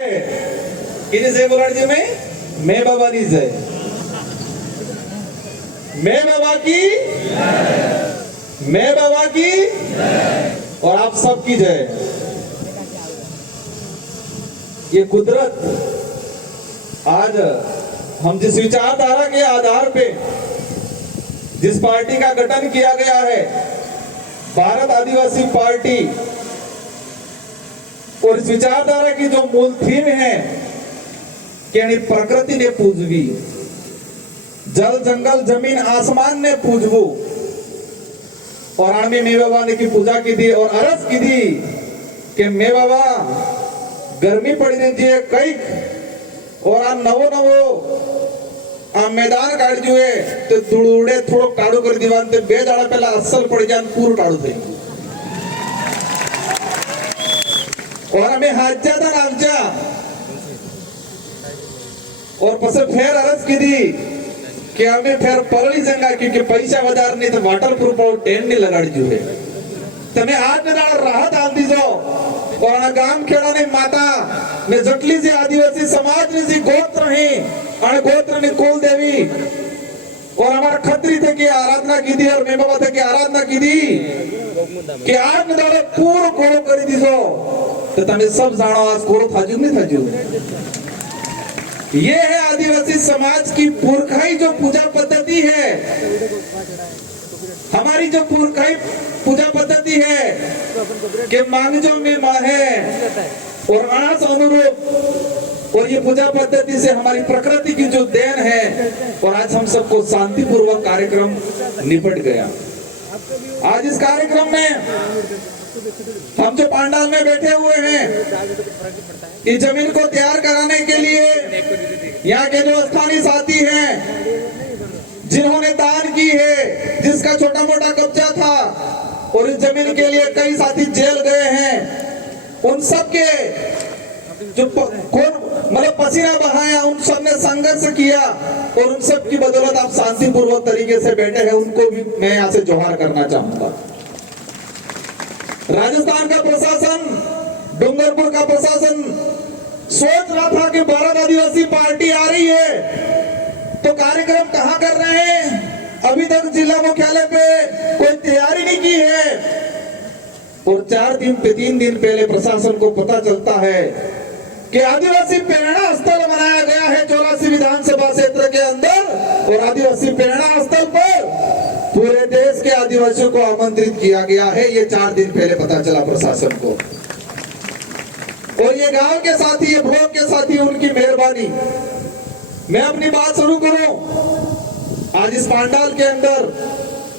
किती जय बोलायचे मैं बाबानी जय, मैं बाबा की, मैं बाबा की और आप सबकी जय। ये कुदरत आज हम जिस विचारधारा के आधार पे जिस पार्टी का गठन किया गया है, भारत आदिवासी पार्टी, और इस विचारधारा की जो मूल थीम है कि प्रकृति ने पूजवी, जल जंगल जमीन आसमान ने पूजवू, और आदमी मे बाबा ने की पूजा की थी और अरज की थी कि मे बाबा गर्मी पड़ी रही है कई और आ नवो नवो आ मैदान काढ़ जुए तो धूड़े थोड़ो काढ़ो कर दीवान ते बे दाड़ा पहला असल पड़ जान पूर काढ़ो थई और हमें हाज्या था नामचा और पसे फेर अरज की थी कि हमें फेर परली जंगा क्योंकि पैसा वधार नहीं तो वाटर प्रूफ और टेन नहीं लगाड़ जुए तमे आज ने दाड़ा राहत आल दीजो और गाम खेड़ा ने माता ने जटली से आदिवासी समाज ने सी गोत्र ही और गोत्र ने कुल देवी और हमारा खत्री थे की आराधना की थी और मैं बाबा थे की आराधना की थी कि आज ने दाड़ा पूर्ण कोड़ो करी दीजो तो तमे सब जानो आज कोड़ो थाजू नहीं थाजू। ये है आदिवासी समाज की पुरखाई जो पूजा पद्धति है, हमारी जो पुरखाई पूजा पद्धति है कि मांगजो में माहे और आस अनुरूप, और ये पूजा पद्धति से हमारी प्रकृति की जो देन है, और आज हम सबको शांतिपूर्वक कार्यक्रम निपट गया। आज इस कार्यक्रम में हम जो पांडाल में बैठे हुए हैं, इस जमीन को तैयार कराने के लिए यहाँ के जो स्थानीय साथी हैं जिन्होंने दान की है, जिसका छोटा मोटा कब्जा था और इस जमीन के लिए कई साथी जेल गए हैं, उन सब के जो कौन मतलब पसीना बहाया, उन सब ने संघर्ष किया और उन सब की बदौलत आप शांतिपूर्वक तरीके से बैठे हैं, उनको भी मैं यहाँ से जोहार करना चाहूंगा। राजस्थान का प्रशासन, डूंगरपुर का प्रशासन सोच रहा था कि भारत आदिवासी पार्टी आ रही है तो कार्यक्रम कहां कर रहे हैं, अभी तक जिला मुख्यालय पे कोई तैयारी नहीं की है, और 3 दिन पहले प्रशासन को पता चलता है कि आदिवासी प्रेरणा स्थल बनाया गया है 84 विधानसभा क्षेत्र के अंदर, और आदिवासी प्रेरणा स्थल पर पूरे देश के आदिवासियों को आमंत्रित किया गया है। ये 4 दिन पहले पता चला प्रशासन को, और ये गांव के साथी, ये ब्लॉक के साथी, उनकी मेहरबानी। मैं अपनी बात शुरू करूं आज इस पांडाल के अंदर,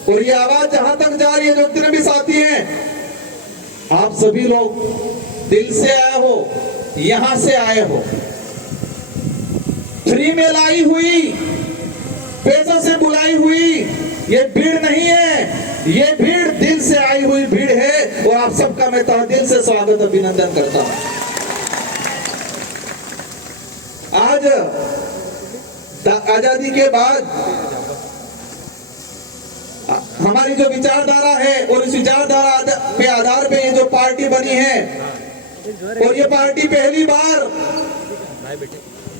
और ये आवाज जहां तक जा रही है, जो जितने भी साथी हैं, आप सभी लोग दिल से आए हो, यहां से आए हो, फ्री में लाई हुई, पैसों से बुलाई हुई ये भीड़ नहीं है, ये भीड़ दिल से आई हुई भीड़ है, और आप सबका मैं तहे से स्वागत अभिनंदन करता हूं। आज आजादी के बाद हमारी जो विचारधारा है, और इस विचारधारा पे आधार पे ये जो पार्टी बनी है, और ये पार्टी पहली बार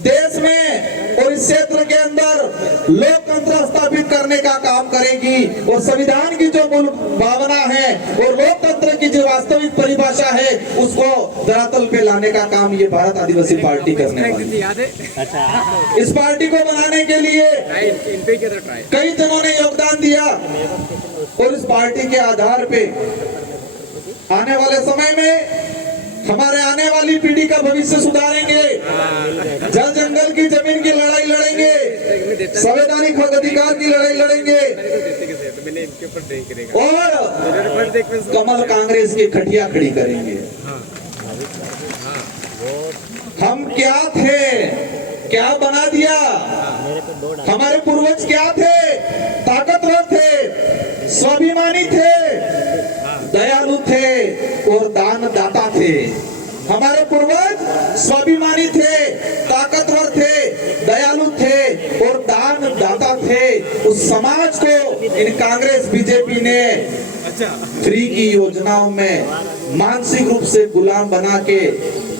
देश में और इस क्षेत्र के अंदर लोकतंत्र स्थापित करने का काम करेगी, और संविधान की जो मूल भावना है और लोकतंत्र की जो वास्तविक परिभाषा है उसको धरातल पे लाने का काम ये भारत आदिवासी पार्टी करने वाली है। इस पार्टी को बनाने के लिए कई जनों ने योगदान दिया, और इस पार्टी के आधार पे आने वाले समय में हमारे आने वाली पीढ़ी का भविष्य सुधारेंगे, जल जंगल की जमीन की लड़ाई लड़ेंगे, संवैधानिक हक अधिकार की लड़ाई लड़ेंगे, और कमल कांग्रेस की खटिया खड़ी करेंगे। हम क्या थे, क्या बना दिया, हमारे पूर्वज क्या थे, ताकतवर थे, स्वाभिमानी थे, दयालु थे और दानदाता थे। हमारे पूर्वज स्वाभिमानी थे, ताकतवर थे, दयालु थे और दानदाता थे। उस समाज को इन कांग्रेस बीजेपी ने फ्री की योजनाओं में मानसिक रूप से गुलाम बना के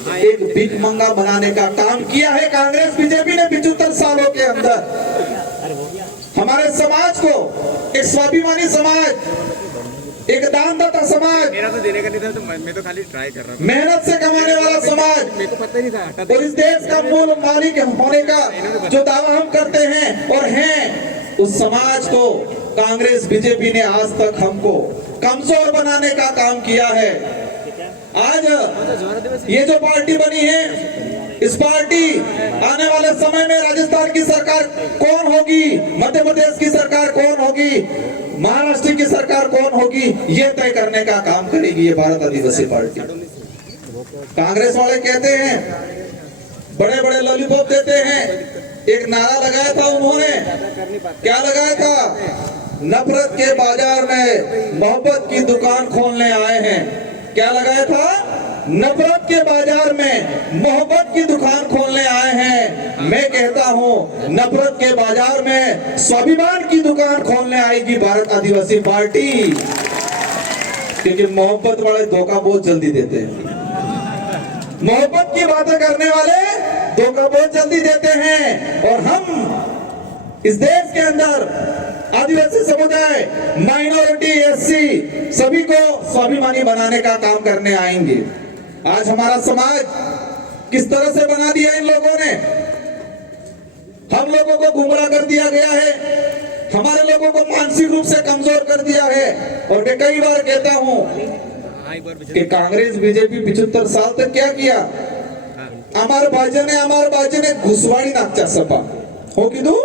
एक भिखमंगा बनाने का काम किया है कांग्रेस बीजेपी ने 75 सालों के अंदर। हमारे समाज को एक स्वाभिमानी समाज, एक दानदाता समाज, मेरा तो देने का नहीं था, तो मैं तो खाली ट्राई कर रहा था। मेहनत से कमाने वाला समाज, मेरे को पता ही नहीं था। और इस देश का मूल मालिक होने का जो दावा हम करते हैं और हैं, उस समाज को कांग्रेस बीजेपी ने आज तक हमको कमजोर बनाने का काम किया है। आज ये जो पार्टी बनी है, इस पार्टी आने वाले समय में राजस्थान की सरकार कौन होगी, मध्य प्रदेश की सरकार कौन होगी, महाराष्ट्र की सरकार कौन होगी, ये तय करने का काम करेगी ये भारत आदिवासी पार्टी। कांग्रेस वाले कहते हैं, बड़े बड़े लॉलीपॉप देते हैं। एक नारा लगाया था उन्होंने, क्या लगाया था? नफरत के बाजार में मोहब्बत की दुकान खोलने आए हैं। क्या लगाया था? नफरत के बाजार में मोहब्बत की दुकान खोलने आए हैं। मैं कहता हूं, नफरत के बाजार में स्वाभिमान की दुकान खोलने आएगी भारत आदिवासी पार्टी, क्योंकि मोहब्बत वाले धोखा बहुत जल्दी देते हैं। मोहब्बत की बातें करने वाले धोखा बहुत जल्दी देते हैं। और हम इस देश के अंदर आदिवासी समुदाय, माइनॉरिटी, एससी सभी को स्वाभिमानी बनाने का काम करने आएंगे। आज हमारा समाज किस तरह से बना दिया इन लोगों ने, हम लोगों को गुमराह कर दिया गया है, हमारे लोगों को मानसिक रूप से कमजोर कर दिया है। और मैं कई बार कहता हूं कि कांग्रेस बीजेपी 75 साल तक क्या किया? अमर बाजने घुसवाड़ी नाकचा सपा हो कि दो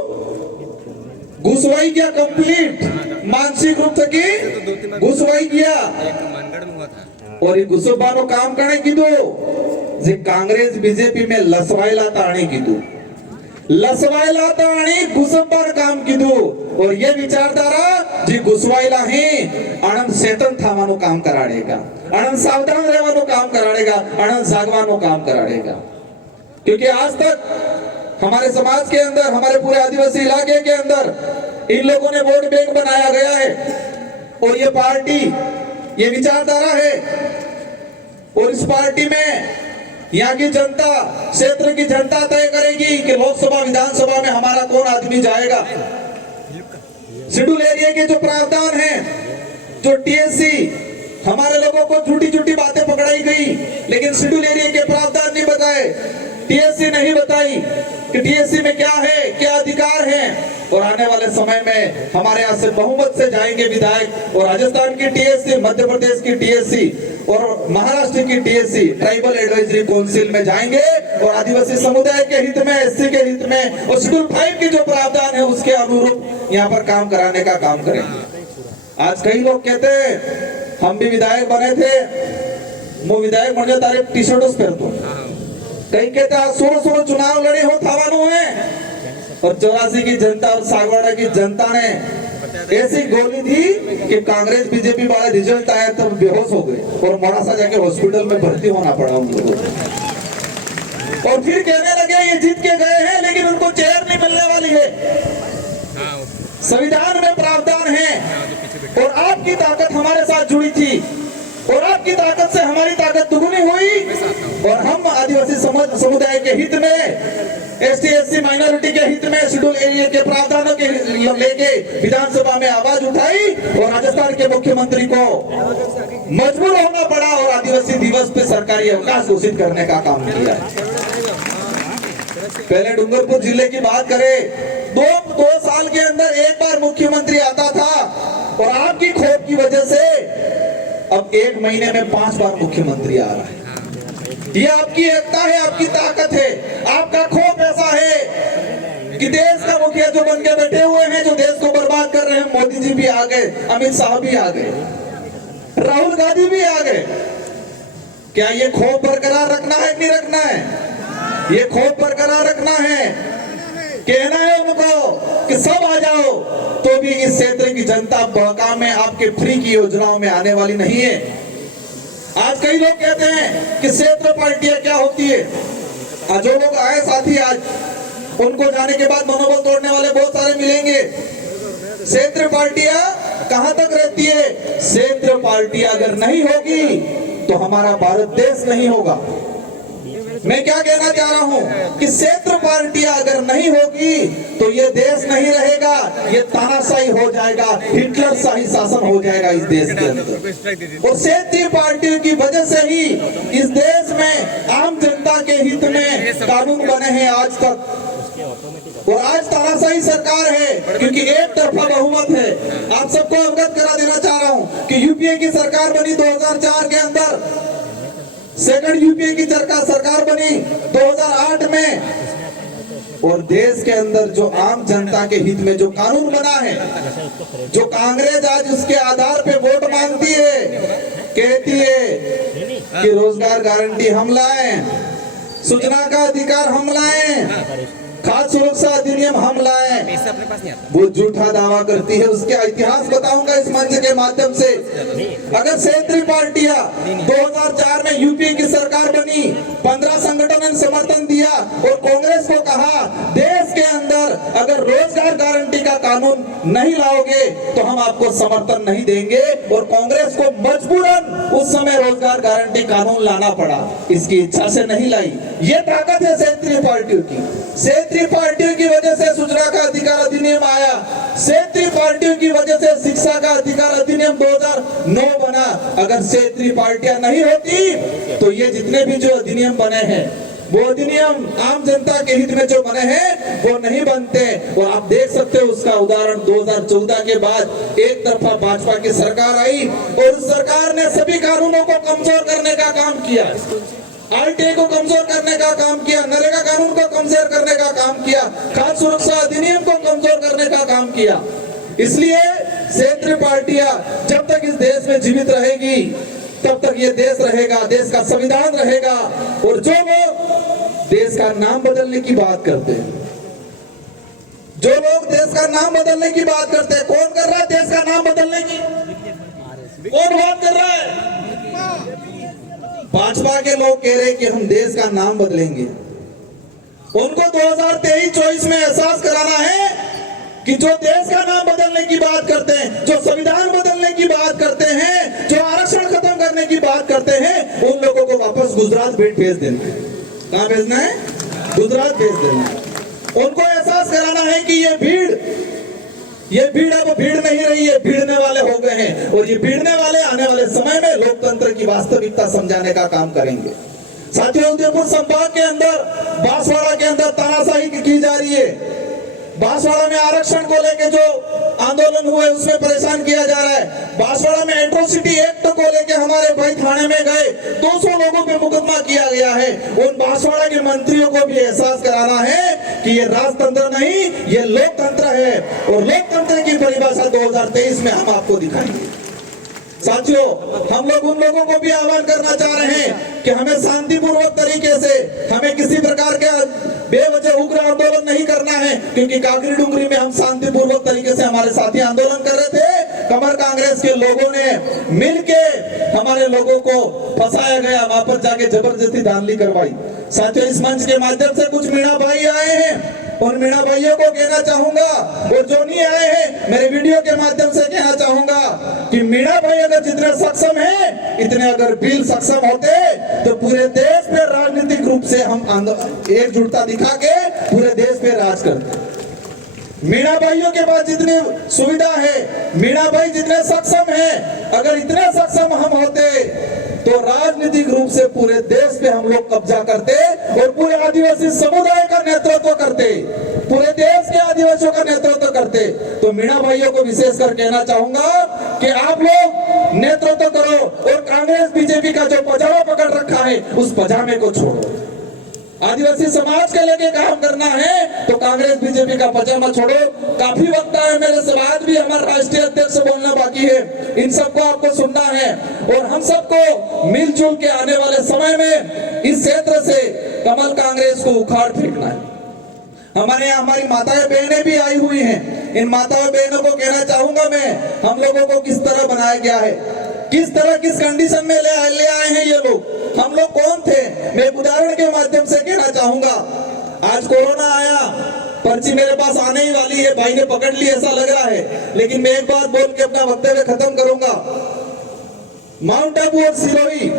घुसवाई किया, कंप्लीट मानसिक रूप से की घुसवाई किया। और ये घुसबानो काम करने की दो जे कांग्रेस बीजेपी में लसवायला ताणी की दो, लसवायला ताणी घुसबार काम की दो। और ये विचारधारा जी घुसवायला ही आनंद चेतन थावानो काम कराड़ेगा, आनंद सावधान रहवानो काम कराड़ेगा, आनंद जागवानो काम कराड़ेगा। क्योंकि आज तक हमारे समाज के अंदर, हमारे पूरे आदिवासी इलाके के अंदर इन लोगों ने वोट बैंक बनाया गया है। और ये पार्टी, ये विचारधारा है। और इस पार्टी में यहाँ की जनता, क्षेत्र की जनता तय करेगी कि लोकसभा विधानसभा में हमारा कौन आदमी जाएगा। शेड्यूल एरिया के जो प्रावधान है, जो टीएससी, हमारे लोगों को झूठी झूठी बातें पकड़ाई गई, लेकिन शेड्यूल एरिया के प्रावधान नहीं बताए, टीएससी नहीं बताई कि टीएससी में क्या है, क्या अधिकार है। और आने वाले समय में हमारे यहाँ से बहुमत से जाएंगे विधायक, और राजस्थान की टीएससी, मध्य प्रदेश की टीएससी और महाराष्ट्र की टीएससी ट्राइबल एडवाइजरी काउंसिल में जाएंगे। और आदिवासी समुदाय के हित में, एससी के हित में और शेड्यूल 5 की जो प्रावधान है उसके अनुरूप यहाँ पर काम कराने का काम करेंगे। आज कई लोग कहते हैं हम भी विधायक बने थे, वो विधायक बन जाए तारे टी शर्ट पहनतो, कई कहते हैं सोरो चुनाव लड़े हो थावानो है। और 84 की जनता और सागवाड़ा की जनता ने ऐसी गोली दी कि कांग्रेस बीजेपी वाला रिजल्ट आया तब बेहोश हो गए और मोरासा जाके हॉस्पिटल में भर्ती होना पड़ा उन लोगों को। और फिर कहने लगे ये जीत के गए हैं लेकिन उनको चेयर नहीं मिलने वाली है। संविधान में प्रावधान है और आपकी ताकत हमारे साथ जुड़ी थी और आपकी ताकत से हमारी ताकत दुगुनी हुई। और हम आदिवासी समुदाय के हित में, एसटी एससी माइनॉरिटी के हित में शेड्यूल एरिया के प्रावधानों के लेके विधानसभा में आवाज उठाई और राजस्थान के मुख्यमंत्री को मजबूर होना पड़ा और आदिवासी दिवस पे सरकारी अवकाश घोषित करने का काम किया। पहले डूंगरपुर जिले की बात करें, दो साल के अंदर एक बार मुख्यमंत्री आता था और आपकी खोट की वजह से अब 1 महीने में 5 बार मुख्यमंत्री आ रहा है। ये आपकी एकता है, आपकी ताकत है, आपका खौफ ऐसा है कि देश का मुखिया जो बन के बैठे हुए हैं, जो देश को बर्बाद कर रहे हैं, मोदी जी भी आ गए, अमित शाह भी आ गए, राहुल गांधी भी आ गए। क्या ये खौफ बरकरार रखना है कि नहीं रखना है? ये खौफ बरकरार रखना है, कहना है उनको कि सब आ जाओ, तो भी इस क्षेत्र की जनता बहका में आपके फ्री की योजनाओं में आने वाली नहीं है। आज कई लोग कहते हैं कि क्षेत्र पार्टियां क्या होती है। आज जो लोग आए साथी, आज उनको जाने के बाद मनोबल तोड़ने वाले बहुत सारे मिलेंगे। क्षेत्र पार्टियां कहां तक रहती है? क्षेत्र पार्टी अगर नहीं होगी तो हमारा भारत देश नहीं होगा। मैं क्या कहना चाह रहा हूं कि क्षेत्र पार्टियां अगर नहीं होगी तो ये देश नहीं रहेगा, ये तानाशाही हो जाएगा, हिटलर शाही शासन हो जाएगा इस देश के अंदर। स्ट्राइक दे दी। और क्षेत्रीय पार्टियों की वजह से ही इस देश में आम जनता के हित में कानून बने हैं आज तक। और आज तानाशाही सरकार है क्योंकि एक तरफा बहुमत है। आप सबको अवगत करा देना चाह रहा हूं कि यूपीए की सरकार बनी 2004 के अंदर, सेकंड यूपीए की सरकार बनी 2008 में, और देश के अंदर जो आम जनता के हित में जो कानून बना है, जो कांग्रेस आज उसके आधार पे वोट मांगती है, कहती है कि रोजगार गारंटी हम लाएं, सूचना का अधिकार हम लाएं, खाद्य सुरक्षा अधिनियम हम लाएं, पैसा अपने पास नहीं आता। वो झूठा दावा करती है। उसके इतिहास बताऊंगा इस मंच के माध्यम से। अगर क्षेत्रीय पार्टियां 2004 में यूपीए की सरकार बनी, 15 संगठनों ने समर्थन दिया और कांग्रेस को कहा देश के अंदर अगर रोजगार गारंटी का कानून नहीं लाओगे तो हम आपको समर्थन नहीं देंगे, और कांग्रेस को मजबूरन उस समय रोजगार गारंटी कानून लाना पड़ा, इसकी इच्छा से नहीं लाई। ये ताकत है क्षेत्रीय पार्टियों की। क्षेत्रीय पार्टियों की वजह से सूचना का अधिकार अधिनियम आया, क्षेत्रीय पार्टियों की वजह से शिक्षा का अधिकार अधिनियम 2009 बना। अगर क्षेत्रीय पार्टियां नहीं होती तो ये जितने भी जो अधिनियम बने हैं, वो अधिनियम आम जनता के हित में जो बने हैं वो नहीं बनते। और आप देख सकते हो उसका उदाहरण 2014 के बाद एक तरफा भाजपा की सरकार आई और उस सरकार ने सभी कानूनों को कमजोर करने का काम किया, आरटीआई को कमजोर करने का काम किया, नरेगा कानून को कमजोर करने का काम किया, खाद्य सुरक्षा अधिनियम को कमजोर करने का काम किया। इसलिए क्षेत्रीय पार्टियां जब तक इस देश में जीवित रहेगी तब तक ये देश रहेगा, देश का संविधान रहेगा। और जो लोग देश का नाम बदलने की बात करते हैं, जो लोग देश का नाम बदलने की बात करते हैं, कौन कर रहा है देश का नाम बदलने की? कौन बात कर रहा है? भाजपा के लोग कह रहे हैं कि हम देश का नाम बदलेंगे। उनको 2023-24 में एहसास कराना है कि जो देश का नाम बदलने की बात करते हैं, जो संविधान बदलने की बात करते हैं, जो आरक्षण खत्म करने की बात करते हैं, उन लोगों को वापस गुजरात भेज देना है। कहां भेजना है? गुजरात भेज देना है। उनको एहसास कराना है कि ये भीड़ अब भीड़ नहीं रही है, भीड़ने वाले हो गए हैं, और ये भीड़ने वाले आने वाले समय में लोकतंत्र की वास्तविकता समझाने का काम करेंगे। साथियों, उदयपुर संभाग के अंदर बांसवाड़ा के अंदर तानाशाही की जा रही है। बांसवाड़ा में आरक्षण को लेके जो आंदोलन हुए उसमें परेशान किया जा रहा है। बांसवाड़ा में एट्रोसिटी एक्ट को लेके हमारे भाई थाने में गए, 200 लोगों पे मुकदमा किया गया है। उन बांसवाड़ा के मंत्रियों को भी एहसास कराना है कि ये राजतंत्र नहीं, ये लोकतंत्र है, और लोकतंत्र की परिभाषा 2023 में हम आपको दिखाएंगे। साथियों, हम लोग उन लोगों को भी आह्वान करना चाह रहे हैं कि हमें शांतिपूर्वक तरीके से, हमें किसी प्रकार के बेवजह उग्र आंदोलन नहीं करना है, क्योंकि काकरी डुंगरी में हम शांतिपूर्वक तरीके से हमारे साथी आंदोलन कर रहे थे। कमर कांग्रेस के लोगों ने मिलके हमारे लोगों को फंसाया गया, वहां पर जाके जबरदस्ती धांधली करवाई। साथियों, इस मंच के माध्यम से कुछ मीणा भाई आए हैं, उन मीणा भाइयों को कहना चाहूंगा, और जो नहीं आए हैं मेरे वीडियो के माध्यम से कहना चाहूंगा कि मीणा भाई अगर जितने सक्षम हैं, इतने अगर बिल सक्षम होते तो पूरे देश में राजनीतिक रूप से हम एकजुटता दिखा के पूरे देश पे राज करते। मीणा भाइयों के पास जितनी सुविधा है, मीणा भाई जितने सक्षम हैं, अगर इतने सक्षम हम होते तो राजनीतिक रूप से पूरे देश पे हम लोग कब्जा करते और पूरे आदिवासी समुदाय का नेतृत्व करते, पूरे देश के आदिवासियों का नेतृत्व करते। तो मीणा भाइयों को विशेष कर कहना चाहूंगा कि आप लोग नेतृत्व करो, और कांग्रेस बीजेपी का जो पजामा पकड़ रखा है उस पजामे को छोड़ो। आदिवासी समाज के लेके काम करना है तो कांग्रेस बीजेपी का पजामा छोड़ो। काफी वक्त है, मेरे से बाद भी हमारा राष्ट्रीय अध्यक्ष बोलना बाकी है, इन सबको आपको सुनना है, और हम सबको मिलजुल के आने वाले समय में इस क्षेत्र से कमल कांग्रेस को उखाड़ फेंकना है। हमारे यहाँ हमारी माताएं बहनें भी आई हुई हैं, इन माताओं बहनों को कहना चाहूंगा मैं, हम लोगों को किस तरह बनाया गया है, किस तरह किस कंडीशन में ले आए हैं ये लोग, हम लोग कौन थे। मैं एक उदाहरण के माध्यम से कहना चाहूंगा। आज कोरोना आया, पर्ची मेरे पास आने ही वाली है, भाई ने पकड़ ली ऐसा लग रहा है, लेकिन मैं एक बात बोल के अपना वक्तव्य खत्म करूंगा। माउंट आबू और सिरोही,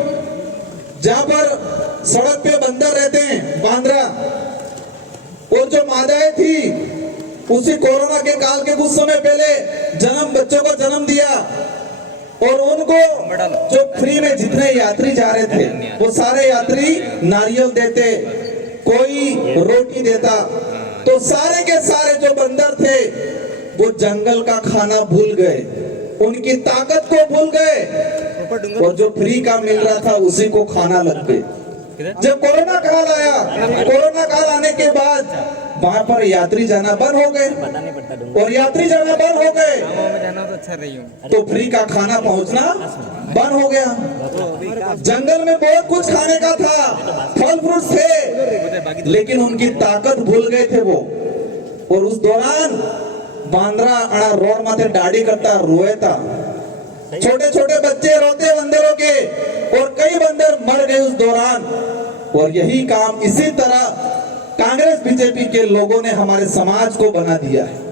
जहां पर सड़क पे बंदर रहते हैं, बांद्रा, और जो मादाएं थी उसी कोरोना के काल के कुछ समय पहले बच्चों को जन्म दिया, और उनको जो फ्री में जितने यात्री जा रहे थे वो सारे यात्री नारियल देते, कोई रोटी देता। तो सारे के सारे जो बंदर थे वो जंगल का खाना भूल गए, उनकी ताकत को भूल गए, और जो फ्री का मिल रहा था उसी को खाना लग गए। जब कोरोना काल आया, कोरोना काल आने के बाद वहां पर यात्री जाना बंद हो गए, और यात्री जाना बंद हो गए तो फ्री का खाना पहुंचना बंद हो गया। जंगल में बहुत कुछ खाने का था, फल फ्रूट थे, लेकिन उनकी ताकत भूल गए थे वो। और उस दौरान बांद्रा अड़ा रोड माथे दाढ़ी करता रोए था, छोटे छोटे बच्चे रोते बंदरों के, और कई बंदर मर गए उस दौरान। और यही काम इसी तरह कांग्रेस बीजेपी के लोगों ने हमारे समाज को बना दिया है।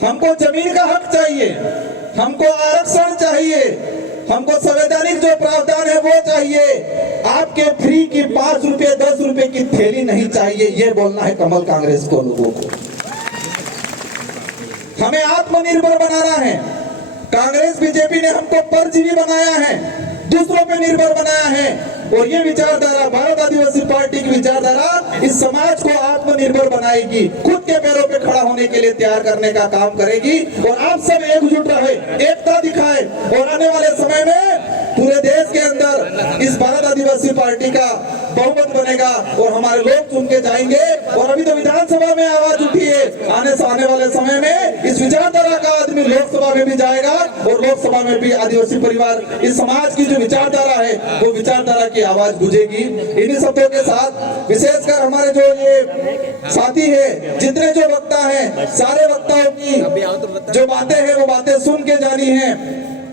हमको जमीन का हक चाहिए, हमको आरक्षण चाहिए, हमको संवैधानिक जो प्रावधान है वो चाहिए। आपके फ्री की 5 रुपए 10 रुपए की थैली नहीं चाहिए, ये बोलना है कमल कांग्रेस को, लोगों को। हमें आत्मनिर्भर बनाना है। कांग्रेस बीजेपी ने हमको परजीवी बनाया है, दूसरों पे निर्भर बनाया है, और ये विचारधारा भारत आदिवासी पार्टी की विचारधारा इस समाज को आत्मनिर्भर बनाएगी, खुद के पैरों पे खड़ा होने के लिए तैयार करने का काम करेगी। और आप सब एकजुट रहे, एकता दिखाए, और आने वाले समय में पूरे देश के अंदर इस भारत आदिवासी पार्टी का बहुमत बनेगा और हमारे लोग चुन के जाएंगे। और अभी तो विधानसभा में आवाज उठी है, आने वाले समय में इस विचारधारा का आदमी लोकसभा में भी जाएगा, और लोकसभा में भी आदिवासी परिवार, इस समाज की जो विचारधारा है वो विचारधारा की आवाज गूंजेगी। इन्हीं शब्दों के साथ विशेषकर हमारे जो ये साथी है, जितने जो वक्ता हैं, सारे वक्ताओं की जो बातें हैं वो बातें सुन के जानी है,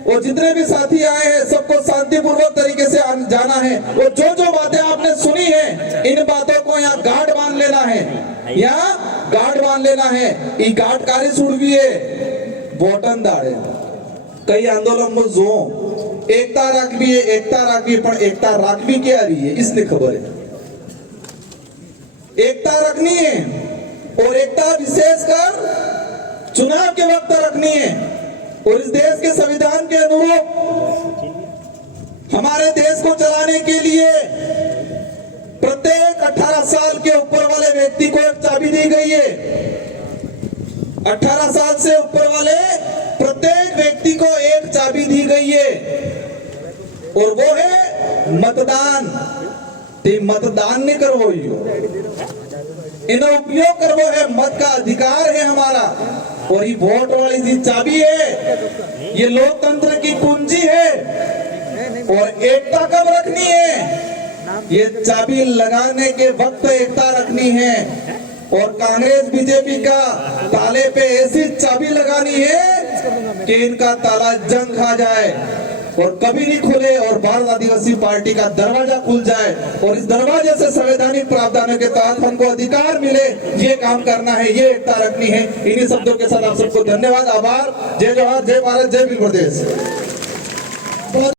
और जितने भी साथी आए हैं सबको शांतिपूर्वक तरीके से जाना है। और जो जो बातें आपने सुनी है, इन बातों को यहाँ गांठ बांध लेना है, यहाँ गांठ बांध लेना है। ये गांठ कारी सुड़वी है, बोटन दाड़े कई आंदोलन में जो एकता राखवी है, एकता राखवी, पण एकता राखवी क्या रही है इसलिए खबर है। एकता रखनी है, और एकता विशेषकर चुनाव के वक्त रखनी है। और इस देश के संविधान के अनुरूप हमारे देश को चलाने के लिए प्रत्येक 18 साल के ऊपर वाले व्यक्ति को एक चाबी दी गई है। 18 साल से ऊपर वाले प्रत्येक व्यक्ति को एक चाबी दी गई है, और वो है मतदान। ते मतदान नहीं करवो, इन्हें उपयोग करवो है, मत का अधिकार है हमारा। और ये वोट वाली जी चाबी है, ये लोकतंत्र की कुंजी है। और एकता कब रखनी है, ये चाबी लगाने के वक्त एकता रखनी है। और कांग्रेस बीजेपी का ताले पे ऐसी चाबी लगानी है कि इनका ताला जंग खा जाए और कभी नहीं खुले, और भारत आदिवासी पार्टी का दरवाजा खुल जाए, और इस दरवाजे से संवैधानिक प्रावधानों के तहत हमको अधिकार मिले, ये काम करना है, ये एकता रखनी है। इन्हीं शब्दों के साथ आप सबको धन्यवाद, आभार। जय जोहार, जय भारत, जय वीर प्रदेश।